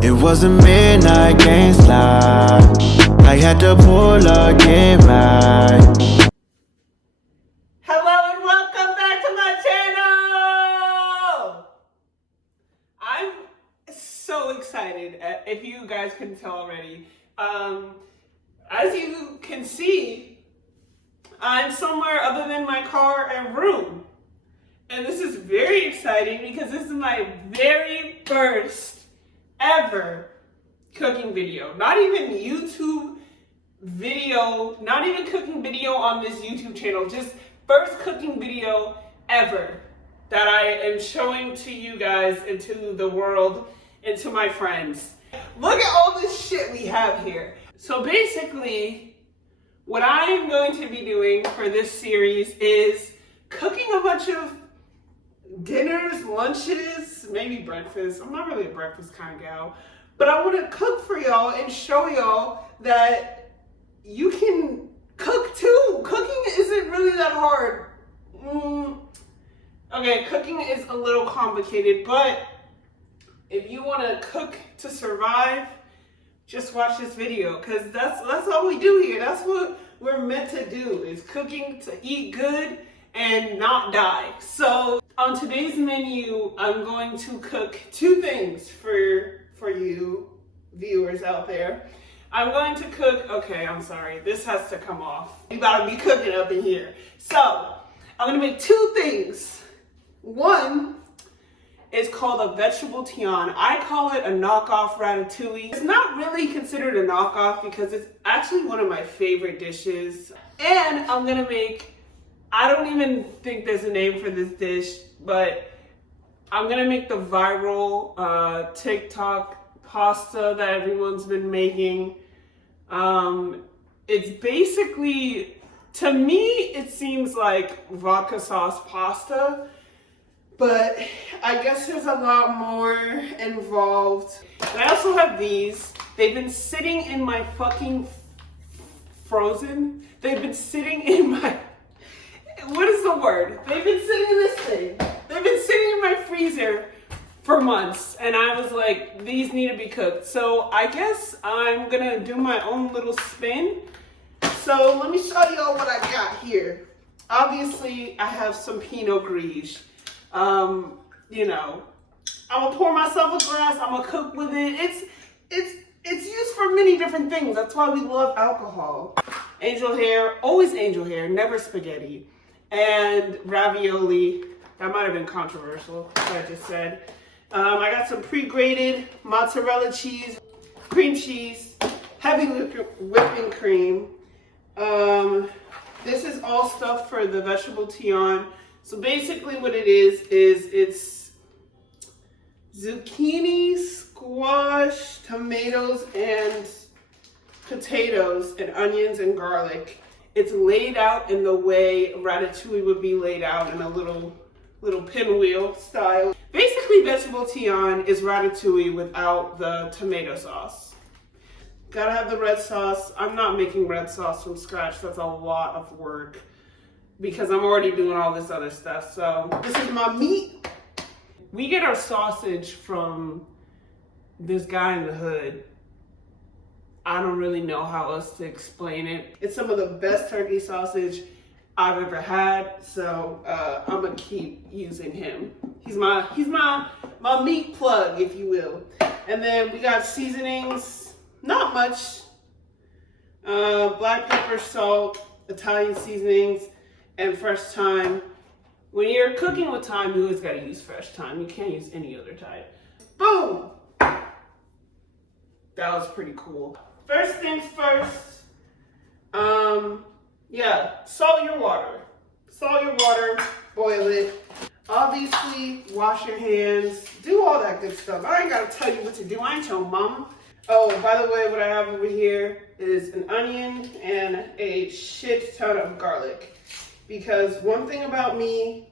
It was a midnight game slide. I had to pull up, get right. Hello and welcome back to my channel! I'm so excited, if you guys can tell already. As you can see, I'm somewhere other than my car and room. And this is very exciting because this is my very first ever cooking video. Not even YouTube video, not even cooking video on this YouTube channel, just first cooking video ever that I am showing to you guys and to the world and to my friends. Look at all this shit we have here. So basically, what I'm going to be doing for this series is cooking a bunch of dinners, lunches, maybe breakfast. I'm not really a breakfast kind of gal, but I want to cook for y'all and show y'all that you can cook too. Cooking isn't really that hard. Okay, cooking is a little complicated, but if you want to cook to survive, just watch this video, because that's all we do here. That's what we're meant to do, is cooking to eat good and not die. So on today's menu, I'm going to cook two things for you viewers out there. I'm going to cook, okay, I'm sorry, this has to come off. You gotta be cooking up in here. So I'm gonna make two things. One is called a vegetable tian. I call it a knockoff ratatouille. It's not really considered a knockoff because it's actually one of my favorite dishes. And I'm gonna make, I don't even think there's a name for this dish, but I'm gonna make the viral TikTok pasta that everyone's been making. It's basically, to me, it seems like vodka sauce pasta, but I guess there's a lot more involved. And I also have these. They've been sitting in my fucking frozen. They've been sitting in my, what is the word? They've been sitting in this thing. They've been sitting in my freezer for months, and I was like, these need to be cooked. So I guess I'm gonna do my own little spin. So let me show y'all what I got here. Obviously, I have some Pinot Grigio. You know, I'm gonna pour myself a glass. I'm gonna cook with it. It's used for many different things. That's why we love alcohol. Angel hair, always angel hair, never spaghetti. And ravioli. That might have been controversial, what I just said. I got some pre-grated mozzarella cheese, cream cheese, heavy whipping cream. This is all stuff for the vegetable tian. So basically what it is it's zucchini, squash, tomatoes, and potatoes, and onions and garlic. It's laid out in the way ratatouille would be laid out, in a little pinwheel style. Basically, vegetable tian is ratatouille without the tomato sauce. Gotta have the red sauce. I'm not making red sauce from scratch. That's a lot of work because I'm already doing all this other stuff. So this is my meat. We get our sausage from this guy in the hood. I don't really know how else to explain it. It's some of the best turkey sausage I've ever had, so I'm gonna keep using him. He's my meat plug, if you will. And then we got seasonings, not much. Black pepper, salt, Italian seasonings, and fresh thyme. When you're cooking with thyme, you always gotta use fresh thyme. You can't use any other type. Boom! That was pretty cool. First things first, yeah, salt your water. Salt your water, boil it. Obviously, wash your hands, do all that good stuff. I ain't gotta tell you what to do, I ain't your mama. Oh, by the way, what I have over here is an onion and a shit ton of garlic. Because one thing about me,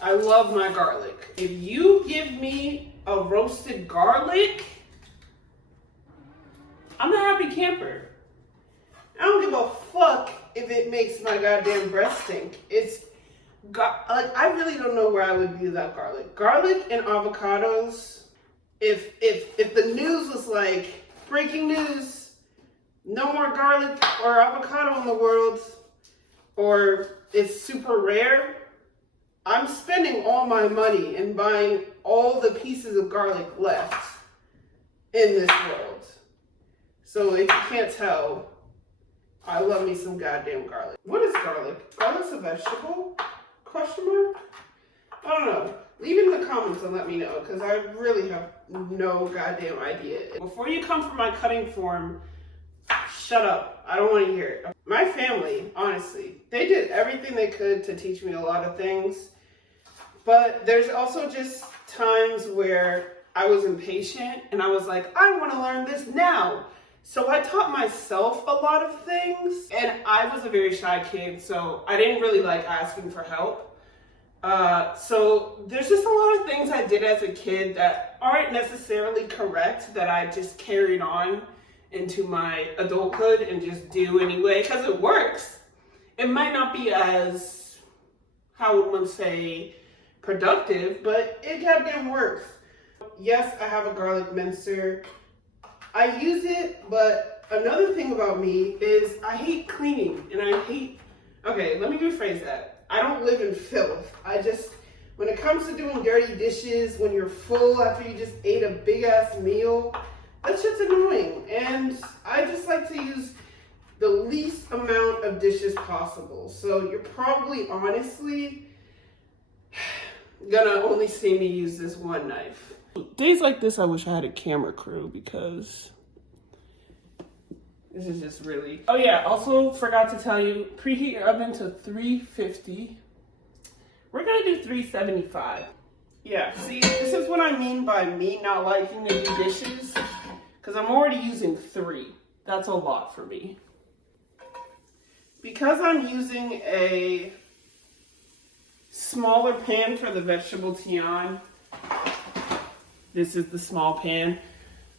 I love my garlic. If you give me a roasted garlic, I'm a happy camper. I don't give a fuck if it makes my goddamn breath stink. Like, I really don't know where I would be without garlic. Garlic and avocados. If the like, breaking news, no more garlic or avocado in the world, or it's super rare, I'm spending all my money and buying all the pieces of garlic left in this world. So if you can't tell, I love me some goddamn garlic. What is garlic? Garlic's a vegetable? Question mark? I don't know. Leave it in the comments and let me know, because I really have no goddamn idea. Before you come for my cutting form, shut up. I don't want to hear it. My family, honestly, they did everything they could to teach me a lot of things. But there's also just times where I was impatient and I was like, I want to learn this now. So I taught myself a lot of things, and I was a very shy kid, so I didn't really like asking for help. So there's just a lot of things I did as a kid that aren't necessarily correct that I just carried on into my adulthood and just do anyway, because it works. It might not be as, how would one say, productive, but it goddamn works. Yes, I have a garlic mincer. I use it, but another thing about me is I hate cleaning, and okay, let me rephrase that. I don't live in filth. When it comes to doing dirty dishes, when you're full after you just ate a big ass meal, that shit's annoying. And I just like to use the least amount of dishes possible. So you're probably honestly gonna only see me use this one knife. Days like this, I wish I had a camera crew, because this is just really... Oh yeah, also forgot to tell you, preheat your oven to 350. We're gonna do 375. Yeah, see, this is what I mean by me not liking to do dishes, because I'm already using 3. That's a lot for me. Because I'm using a smaller pan for the vegetable tian, this is the small pan.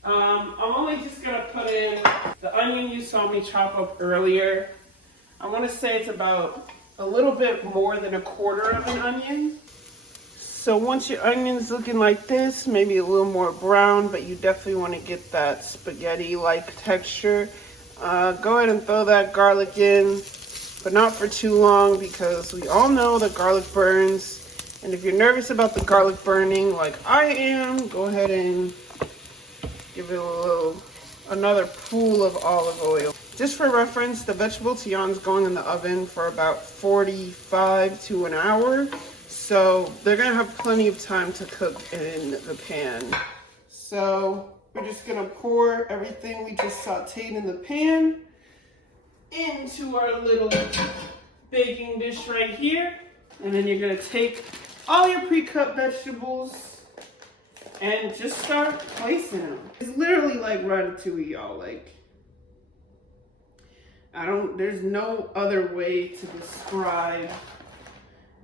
I'm only just gonna put in the onion you saw me chop up earlier. I wanna say it's about a little bit more than 1/4 of an onion. So once your onion's looking like this, maybe a little more brown, but you definitely wanna get that spaghetti-like texture. Go ahead and throw that garlic in, but not for too long, because we all know that garlic burns. And if you're nervous about the garlic burning like I am, go ahead and give it another pool of olive oil. Just for reference, the vegetable tian's going in the oven for about 45 to an hour. So they're gonna have plenty of time to cook in the pan. So we're just gonna pour everything we just sauteed in the pan into our little baking dish right here. And then you're gonna take all your pre-cut vegetables and just start placing them. It's literally like ratatouille, y'all. Like, there's no other way to describe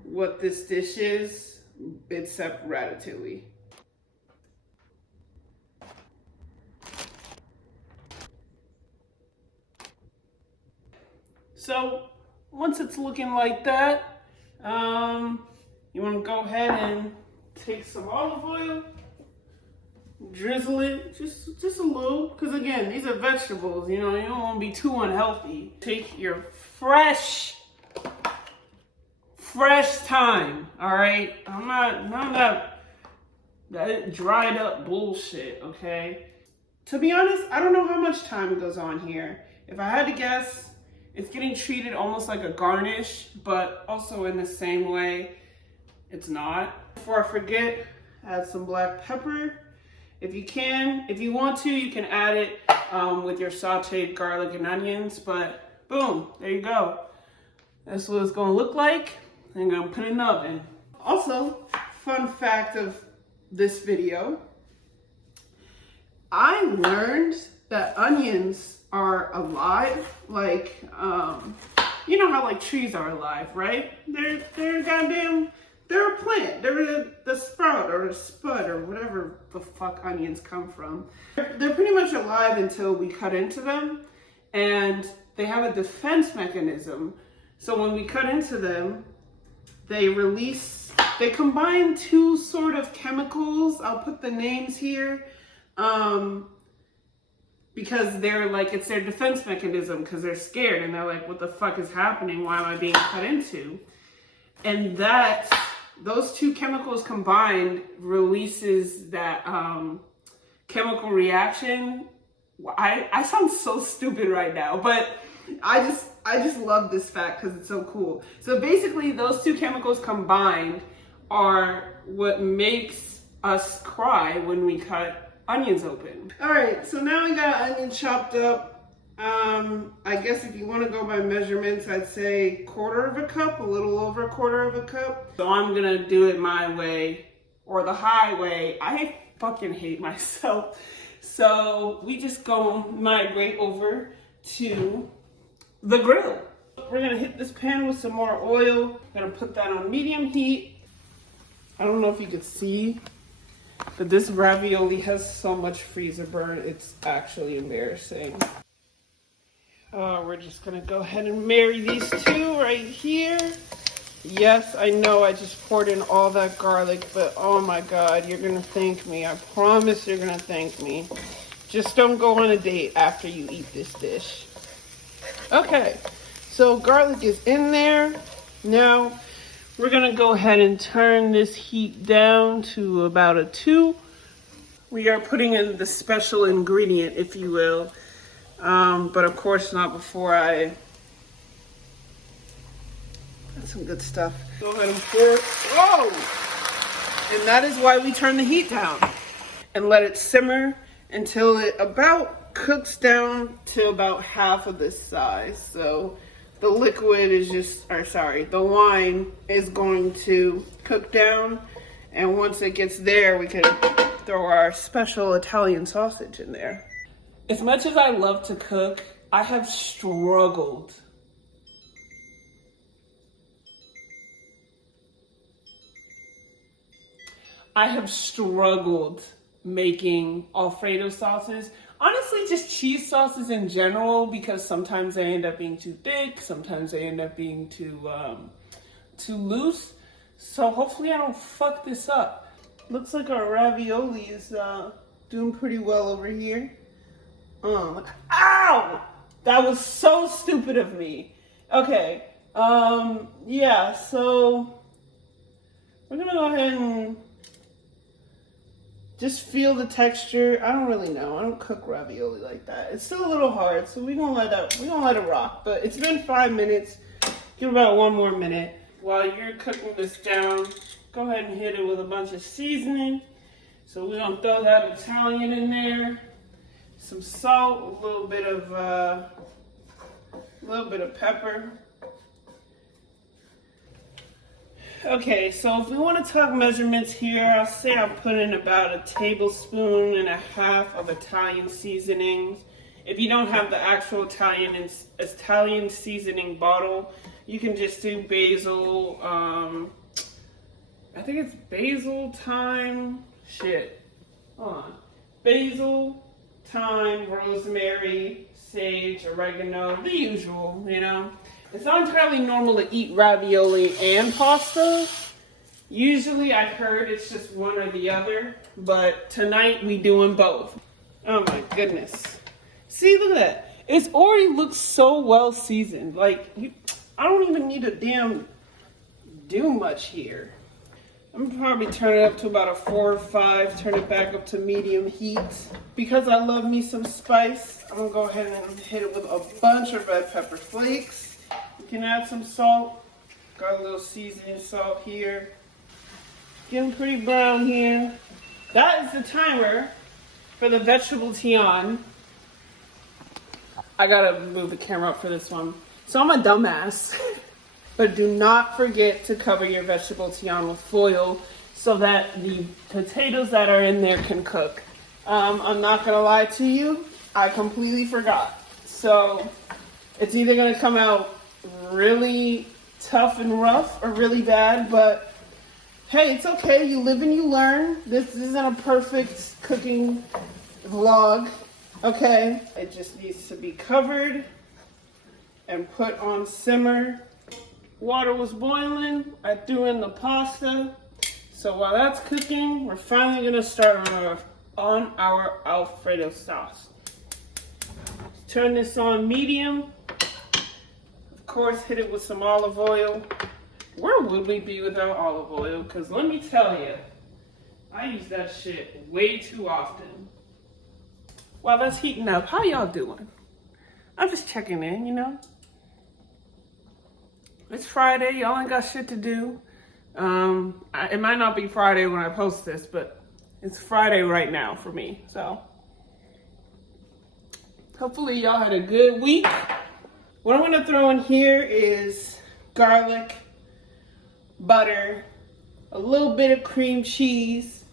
what this dish is except ratatouille. So once it's looking like that, you want to go ahead and take some olive oil, drizzle it just a little, because again, these are vegetables, you don't want to be too unhealthy. Take your fresh thyme, all right? None of that dried up bullshit, okay? To be honest, I don't know how much time goes on here. If I had to guess, it's getting treated almost like a garnish, but also in the same way, it's not. Before I forget, add some black pepper. If you want to, you can add it with your sauteed garlic and onions, but boom, there you go. That's what it's gonna look like. I'm gonna put it in the oven. Also, fun fact of this video, I learned that onions are alive, like, you know how like trees are alive, right? They're a plant. They're the sprout or the spud or whatever the fuck onions come from. They're pretty much alive until we cut into them, and they have a defense mechanism. So when we cut into them, they combine 2 sort of chemicals. I'll put the names here. because they're like, it's their defense mechanism because they're scared and they're like, what the fuck is happening? Why am I being cut into? And those two chemicals combined releases that chemical reaction. I sound so stupid right now, but I just love this fact because it's so cool. So basically those two chemicals combined are what makes us cry when we cut onions open. All right, so now we got onion chopped up. I guess if you want to go by measurements, I'd say 1/4 of a cup, a little over 1/4 of a cup. So I'm gonna do it my way or the highway. I fucking hate myself. So we just go migrate over to the grill. We're gonna hit this pan with some more oil. Gonna put that on medium heat. I don't know if you could see, but this ravioli has so much freezer burn, it's actually embarrassing. We're just gonna go ahead and marry these two right here. Yes, I know I just poured in all that garlic, but oh my God, you're gonna thank me. I promise you're gonna thank me. Just don't go on a date after you eat this dish. Okay, so garlic is in there. Now, we're gonna go ahead and turn this heat down to about a 2. We are putting in the special ingredient, if you will. But of course not before I... That's some good stuff. Go ahead and pour. Whoa! And that is why we turn the heat down. And let it simmer until it about cooks down to about half of this size. So the liquid is the wine is going to cook down. And once it gets there, we can throw our special Italian sausage in there. As much as I love to cook, I have struggled making Alfredo sauces. Honestly, just cheese sauces in general, because sometimes they end up being too thick, sometimes they end up being too loose. So hopefully I don't fuck this up. Looks like our ravioli is doing pretty well over here. Ow! That was so stupid of me. Okay, yeah, so we're gonna go ahead and just feel the texture. I don't really know. I don't cook ravioli like that. It's still a little hard, so we're gonna let it rock. But it's been 5 minutes. Give it about 1 more minute. While you're cooking this down, go ahead and hit it with a bunch of seasoning. So we're gonna throw that Italian in there. Some salt, a little bit of pepper. Okay, so if we want to talk measurements here, I'll say I'm putting about 1.5 tablespoons of Italian seasonings. If you don't have the actual Italian seasoning bottle, you can just do basil. I think it's basil, thyme. Basil, thyme, rosemary, sage, oregano, the usual, you know. It's not entirely normal to eat ravioli and pasta. Usually I've heard it's just one or the other, but tonight we doing both. Oh my goodness. See, look at that. It's already looks so well seasoned. Like, I don't even need to do much here. I'm gonna probably turn it up to about a 4 or 5, turn it back up to medium heat. Because I love me some spice, I'm gonna go ahead and hit it with a bunch of red pepper flakes. You can add some salt. Got a little seasoning salt here. Getting pretty brown here. That is the timer for the vegetable tian. I gotta move the camera up for this one. So I'm a dumbass. But do not forget to cover your vegetable tian with foil so that the potatoes that are in there can cook. I'm not gonna lie to you, I completely forgot. So it's either gonna come out really tough and rough or really bad, but hey, it's okay, you live and you learn. This isn't a perfect cooking vlog, okay? It just needs to be covered and put on simmer. Water was boiling, I threw in the pasta. So while that's cooking, we're finally gonna start on our Alfredo sauce. Turn this on medium. Of course, hit it with some olive oil. Where would we be without olive oil? Because let me tell you, I use that shit way too often. While that's heating up, how y'all doing? I'm just checking in, you know? It's Friday, y'all ain't got shit to do. It might not be Friday when I post this, but it's Friday right now for me, so. Hopefully y'all had a good week. What I'm gonna throw in here is garlic, butter, a little bit of cream cheese,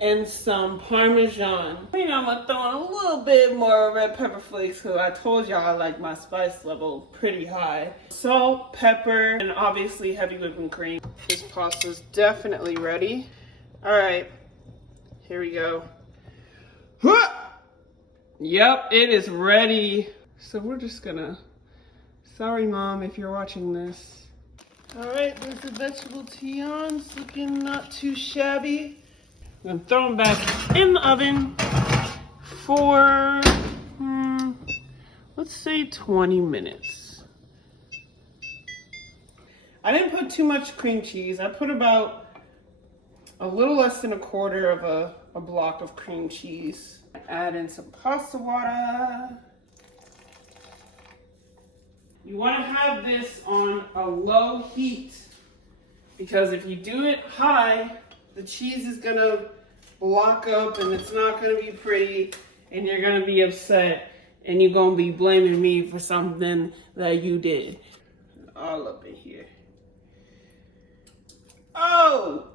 and some Parmesan. You know, I'm gonna throw in a little bit more red pepper flakes because I told y'all I like my spice level pretty high. Salt, pepper, and obviously heavy whipping cream. This pasta's definitely ready. All right, here we go. Yep, it is ready. So we're just gonna, sorry Mom if you're watching this. All right, there's the vegetable tignons, looking not too shabby. I'm gonna throw them back in the oven for, let's say 20 minutes. I didn't put too much cream cheese. I put about a little less than a quarter of a block of cream cheese. Add in some pasta water. You want to have this on a low heat because if you do it high, the cheese is going to block up and it's not going to be pretty and you're going to be upset and you're going to be blaming me for something that you did. All up in here. Oh!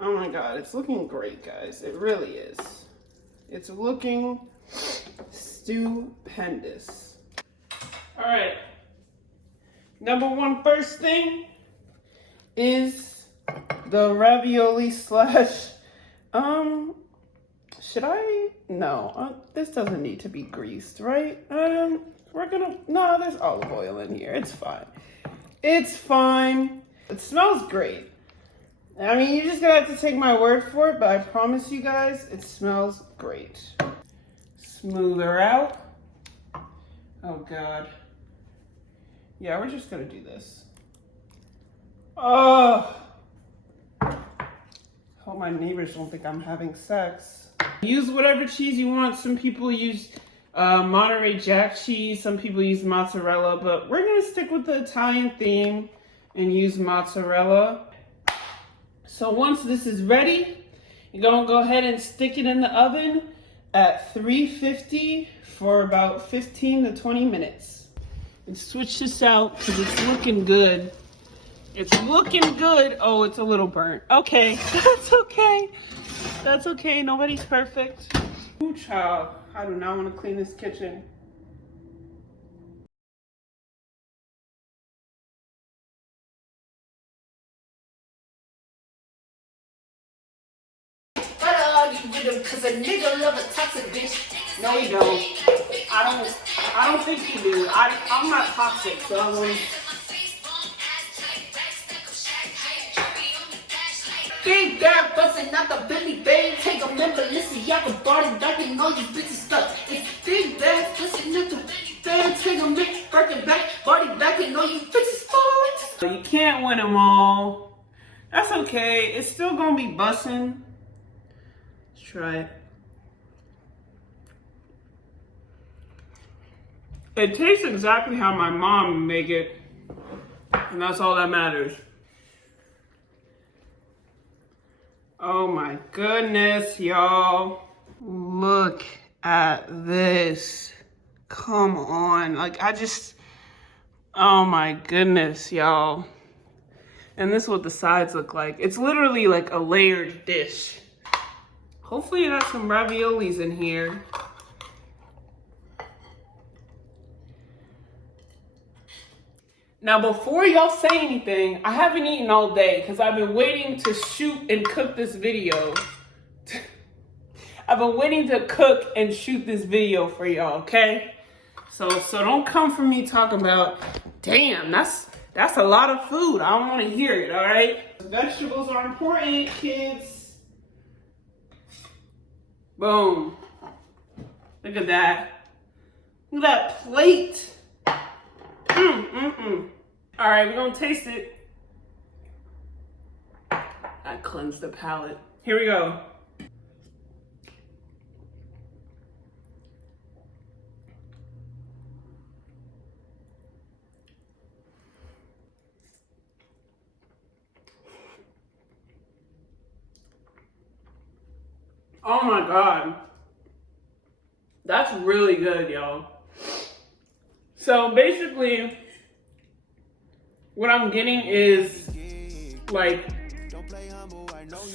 Oh my God, it's looking great, guys. It really is. It's looking stupendous. All right. Number one first thing is the ravioli slash, should I? No, this doesn't need to be greased, right? No, there's olive oil in here. It's fine. It's fine. It smells great. I mean, you're just gonna have to take my word for it, but I promise you guys, it smells great. Smooth her out. Oh God. Yeah, we're just gonna do this. Oh. Hope my neighbors don't think I'm having sex. Use whatever cheese you want. Some people use Monterey Jack cheese. Some people use mozzarella, but we're gonna stick with the Italian theme and use mozzarella. So once this is ready, you're gonna go ahead and stick it in the oven at 350 for about 15 to 20 minutes. And switch this out because it's looking good. It's looking good. Oh, it's a little burnt. Okay, that's okay. That's okay, nobody's perfect. Ooh, child, I do not want to clean this kitchen. Cause a nigga love a toxic bitch. No, you don't. I don't think you do. I'm not toxic, so I won't. Big bad bustin' out the Billy Babe. Take a member, listen, y'all can body back and all you bitches stuck. It's big bad bustin' out the band. Take a member, Birkin back, body back and all you bitches fucked. You can't win them all. That's okay. It's still gonna be bussin'. Let's try it. It tastes exactly how my mom would make it, and that's all that matters. Oh my goodness, y'all. Look at this. Come on. Oh my goodness, y'all. And this is what the sides look like. It's literally like a layered dish. Hopefully it has some raviolis in here. Now, before y'all say anything, I haven't eaten all day because I've been waiting to shoot and cook this video. I've been waiting to cook and shoot this video for y'all, okay? So don't come for me talking about, damn, that's a lot of food. I don't want to hear it, all right? Vegetables are important, kids. Boom. Look at that. Look at that plate. All right, we're gonna taste it. I cleansed the palate. Here we go. Oh my God. That's really good, y'all. So basically, what I'm getting is like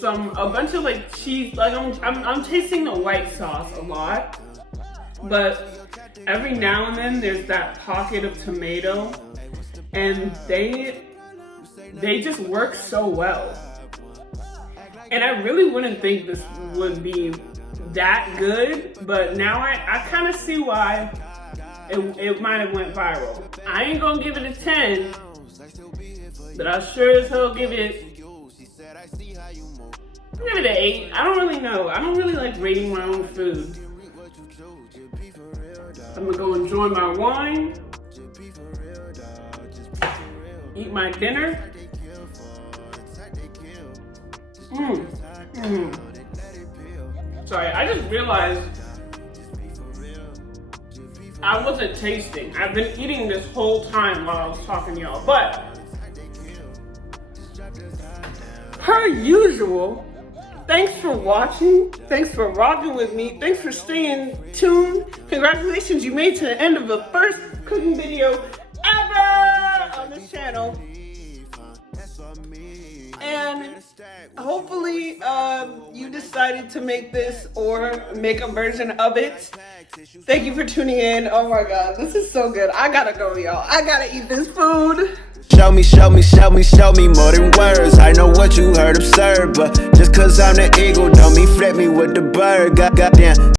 a bunch of like cheese. Like I'm tasting the white sauce a lot, but every now and then there's that pocket of tomato, and they just work so well. And I really wouldn't think this would be that good, but now I kind of see why it might have went viral. I ain't gonna give it a 10, but I sure as hell give it an 8. I don't really know. I don't really like rating my own food. I'm gonna go enjoy my wine, eat my dinner. Sorry, I just realized I wasn't tasting. I've been eating this whole time while I was talking to y'all, but per usual, thanks for watching. Thanks for rocking with me. Thanks for staying tuned. Congratulations, you made it to the end of the first cooking video ever on this channel. And hopefully you decided to make this or make a version of it. Thank you for tuning in. Oh my God, this is so good. I gotta go, y'all. I gotta eat this food. Show me, show me, show me, show me more than words. I know what you heard absurd, but just cause I'm the eagle don't mean flip me with the bird. Goddamn.